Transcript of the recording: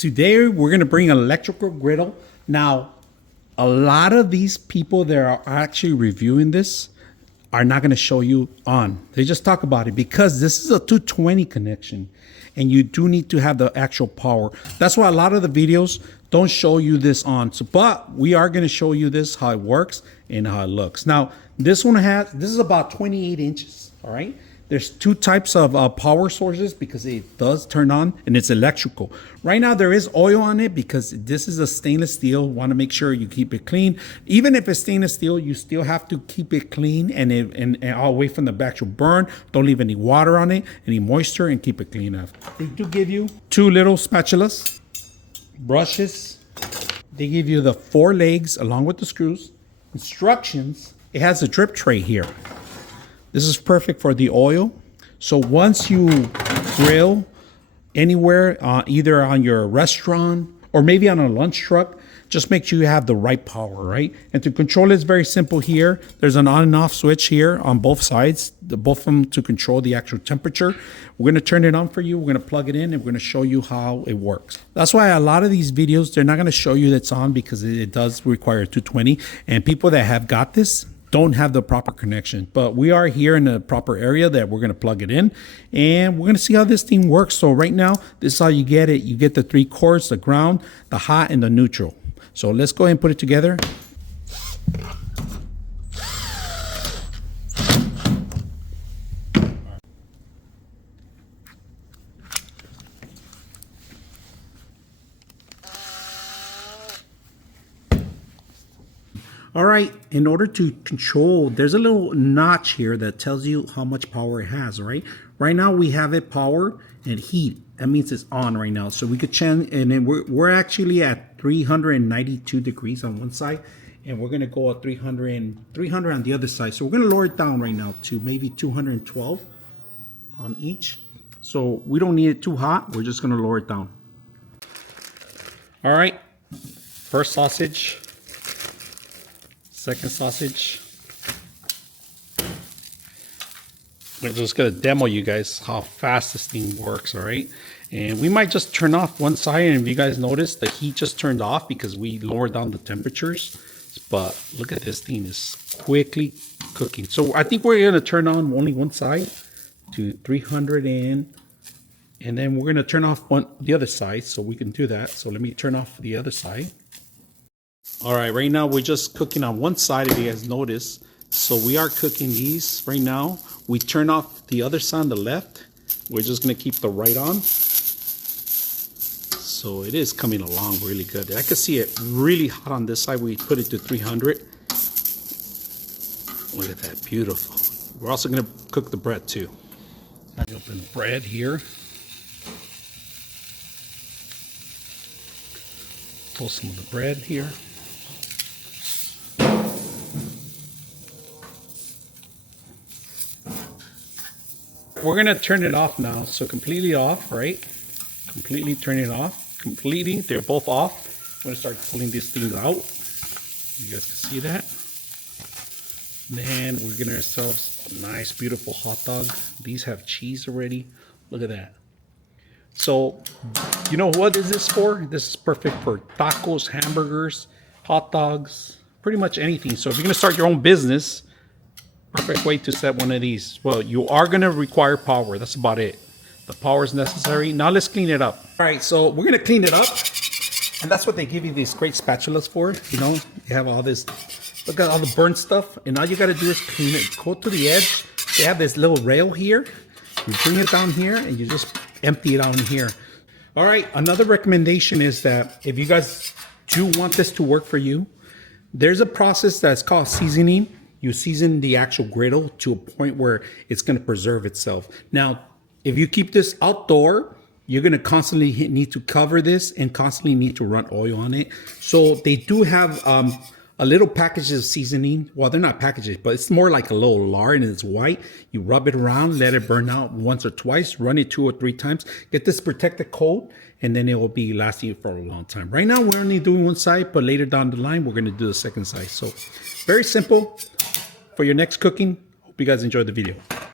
Today we're gonna bring an electrical griddle. Now, a lot of these people that are actually reviewing this are not gonna show you on. They just talk about it because this is a 220 connection and you do need to have the actual power. That's why a lot of the videos don't show you this on. So, but we are gonna show you this, how it works and how it looks. Now, this is about 28 inches, all right? There's two types of power sources because it does turn on and it's electrical. Right now there is oil on it because this is a stainless steel. Want to make sure you keep it clean. Even if it's stainless steel, you still have to keep it clean and away from the actual burn. Don't leave any water on it, any moisture, and keep it clean up. They do give you two little spatulas, brushes. They give you the 4 legs along with the screws. Instructions. It has a drip tray here. This is perfect for the oil. So once you grill anywhere, either on your restaurant or maybe on a lunch truck, just make sure you have the right power, right? And to control it, it's very simple here. There's an on and off switch here on both sides, both of them to control the actual temperature. We're gonna turn it on for you. We're gonna plug it in and we're gonna show you how it works. That's why a lot of these videos, they're not gonna show you that it's on because it does require 220. And people that have got this, don't have the proper connection, but we are here in the proper area that we're going to plug it in and we're going to see how this thing works. So right now, this is how you get it. You get the 3 cords, the ground, the hot, and the neutral. So let's go ahead and put it together. All right, in order to control, there's a little notch here that tells you how much power it has, all right? Right now we have it power and heat. That means it's on right now. So we could change, and then we're actually at 392 degrees on one side, and we're gonna go at 300 on the other side. So we're gonna lower it down right now to maybe 212 on each. So we don't need it too hot. We're just gonna lower it down. All right, first sausage. Second sausage. We're just gonna demo you guys how fast this thing works, all right? And we might just turn off one side, and if you guys notice, the heat just turned off because we lowered down the temperatures. But look at this thing is quickly cooking. So I think we're gonna turn on only one side to 300 and then we're gonna turn off the other side so we can do that. So let me turn off the other side. All right, right now we're just cooking on one side, if you guys notice. So we are cooking these right now. We turn off the other side on the left. We're just gonna keep the right on. So it is coming along really good. I can see it really hot on this side. We put it to 300. Look at that, beautiful. We're also gonna cook the bread too. I open the bread here. Pull some of the bread here. We're gonna turn it off now, so completely off, right? Completely turn it off, completely, they're both off. I'm gonna start pulling these things out. You guys can see that. Then we're getting ourselves a nice, beautiful hot dog. These have cheese already, look at that. So, you know what is this for? This is perfect for tacos, hamburgers, hot dogs, pretty much anything. So if you're gonna start your own business, perfect way to set one of these. Well, you are gonna require power. That's about it. The power is necessary. Now let's clean it up. All right, so we're gonna clean it up. And that's what they give you these great spatulas for. You know, you have all this, look at all the burnt stuff. And all you gotta do is clean it. Go to the edge. They have this little rail here. You bring it down here and you just empty it out in here. All right, another recommendation is that if you guys do want this to work for you, there's a process that's called seasoning. You season the actual griddle to a point where it's going to preserve itself. Now, if you keep this outdoor, you're going to constantly need to cover this and constantly need to run oil on it. So they do have a little package of seasoning. Well, they're not packages, but it's more like a little lard and it's white. You rub it around, let it burn out once or twice, run it 2 or 3 times, get this protected coat, and then it will be lasting for a long time. Right now, we're only doing one side, but later down the line, we're going to do the second side. So very simple. For your next cooking, hope you guys enjoyed the video.